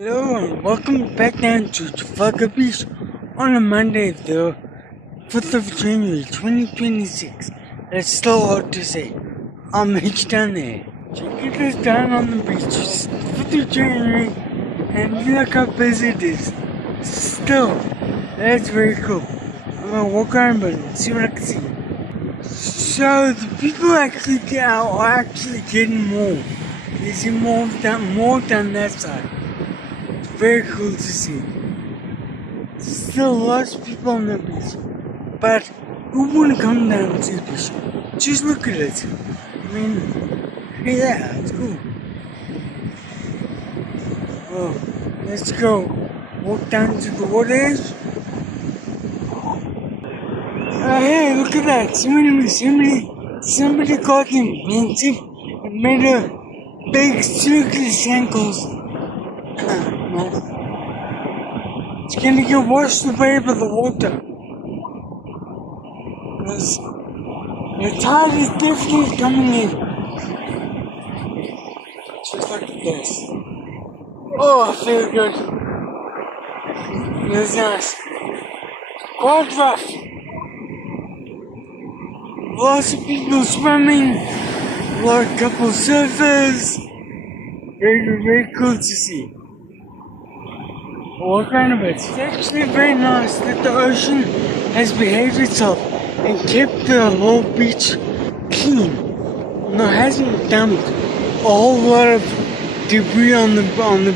Hello and welcome back down to Trafalgar Beach on a Monday, the 5th of January 2026. That's still hard to say. I'm hitched down there. Check us down on the beach. It's the 5th of January and look how busy it is. Still, that's very cool. I'm gonna walk around and see what I can see. So the people actually get out are actually getting more. You see more down that side. Very cool to see. Still lots of people on the beach, but who wouldn't come down to the beach? Just look at it. I mean, yeah, it's cool. Oh, let's go. Walk down to the water edge. Hey, look at that. Somebody got inventive and made a big circular sandcastle. Nice. It's gonna get washed away by the water. Because the tide is definitely coming in. Just like this. Oh, I feel good. It's nice. Quite rough. Lots of people swimming. A couple surfers. Very cool to see. What kind of it? It's actually very nice that the ocean has behaved itself and kept the whole beach clean. No, hasn't dumped a whole lot of debris on the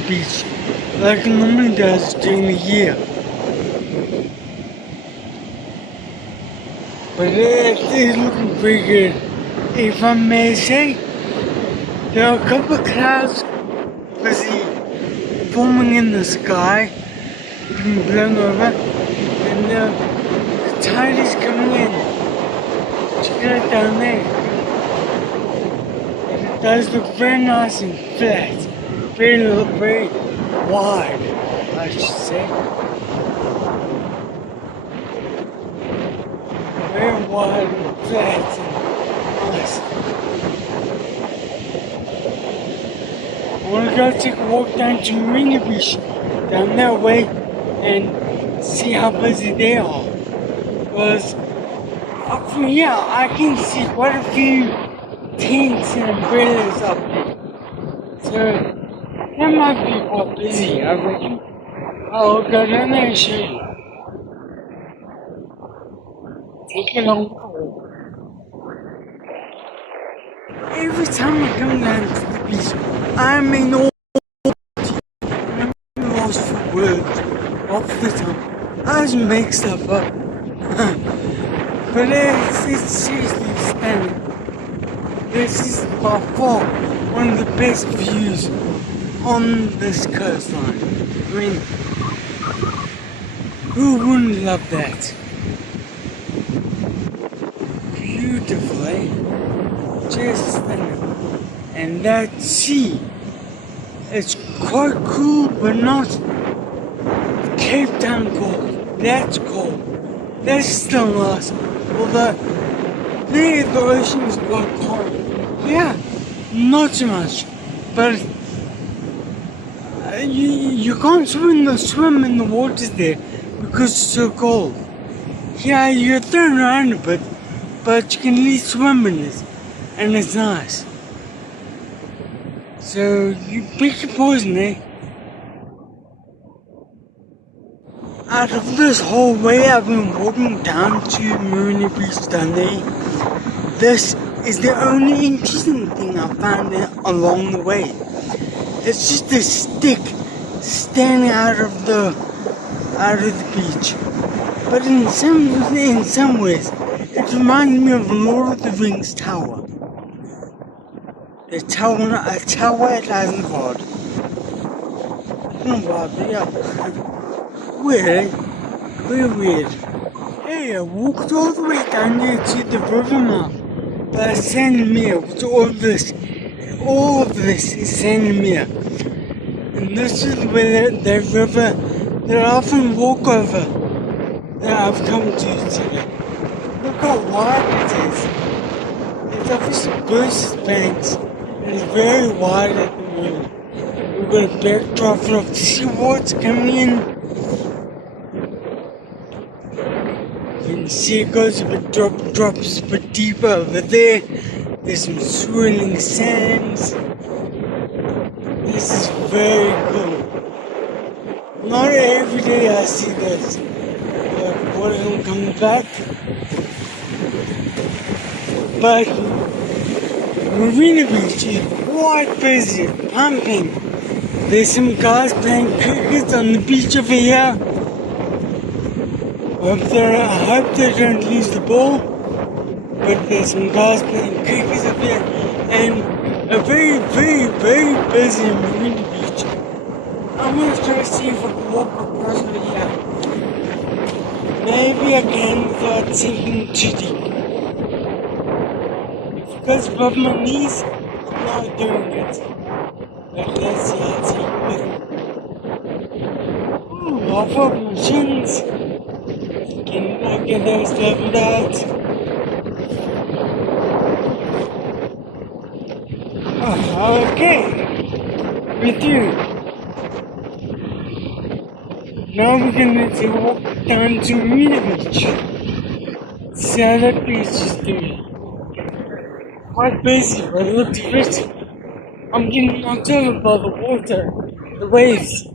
beach like it normally does during the year. But it is looking pretty good. If I may say, there are a couple of clouds busy forming in the sky, being blown over, and the tide is coming in. Check it out down there. And it does look very nice and flat, very wide, I should say. Very wide and flat and nice. I want to go take a walk down to Marina Beach, down that way, and see how busy they are. Because up from here, I can see quite a few tents and umbrellas up there. So, that might be quite busy, I reckon. I'll go down there and show you. Take a long walk. Every time I come down to the beach, I'm in all lost for words half the time. I just make stuff up. But it's seriously stunning. This is by far one of the best views on this coastline. I mean, who wouldn't love that? Beautiful, eh? Just stunning. And that sea, it's quite cool, but not Cape Town cold. That's cold. That's still nice. Although there the ocean is quite cold. Yeah, not so much. But you can't swim in the waters there because it's so cold. Yeah, you're thrown around a bit, but you can at least swim in it, and it's nice. So you pick your poison, eh? Out of this whole way I've been walking down to Marina Beach down there, this is the only interesting thing I found along the way. It's just a stick standing out of the beach. But in some ways, it reminds me of Lord of the Rings tower. A tower at Isengard. I don't know why, but yeah. Weird. Very weird. Hey, I walked all the way down here to the river mouth. By Scenic, which all of this is Scenic. And this is where the river that I often walk over that I've come to today. Look how wide it is. It's obviously burst banks. It's very wide at the moment. with a backdrop of the seawards coming in. You can see it goes a bit drops a bit deeper over there. There's some swirling sands. This is very cool. Not every day I see this. But what I'm coming back. But Marina Beach is quite busy, pumping. There's some guys playing cricket on the beach over here. I hope they don't lose the ball. But there's some guys playing cricket up here. And a very, very, very busy Marina Beach. I'm going to try to see if I can walk across over here. Maybe I can without sinking too deep. Because above my knees, I'm not doing it. But let's see how it's going. Ooh, off of my shins. Can I get those leveled out? Oh, okay. We're through. Now we're going to walk down to Marina Beach. See how that beach is doing. Quite busy, but look at it. I'm getting knocked over by the water, the waves.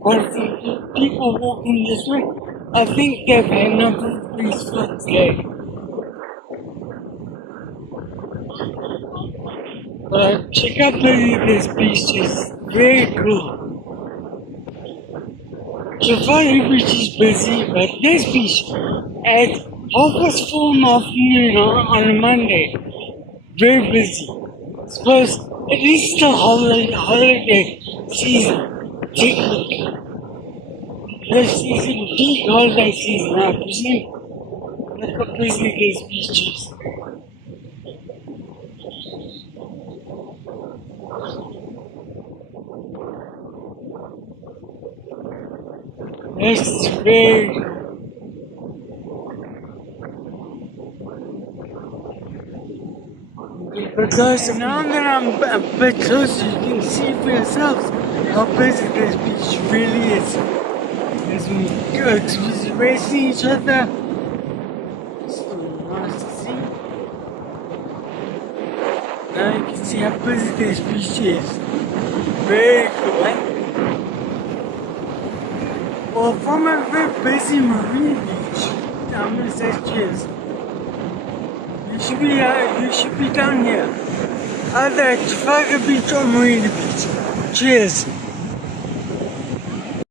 Quite a few people walking this way. I think they've had enough of these floods today. But check out this beach, it's very cool. Trafalgar Beach is busy, but this beach at 4:30 in the afternoon on a Monday, very busy. Suppose it is still holiday season, technically. This is in peak holiday season, I presume. Look how busy this beach is. This is very cool. Because now that I'm a bit closer, you can see for yourselves how busy this beach really is. There's some goods racing each other. It's so nice to see. Now you can see how busy this beach is. Very cool, eh? Well, from a very busy Marina Beach, I'm gonna say cheers. You should be down here, either at Trafalgar Beach or Marina Beach. Cheers.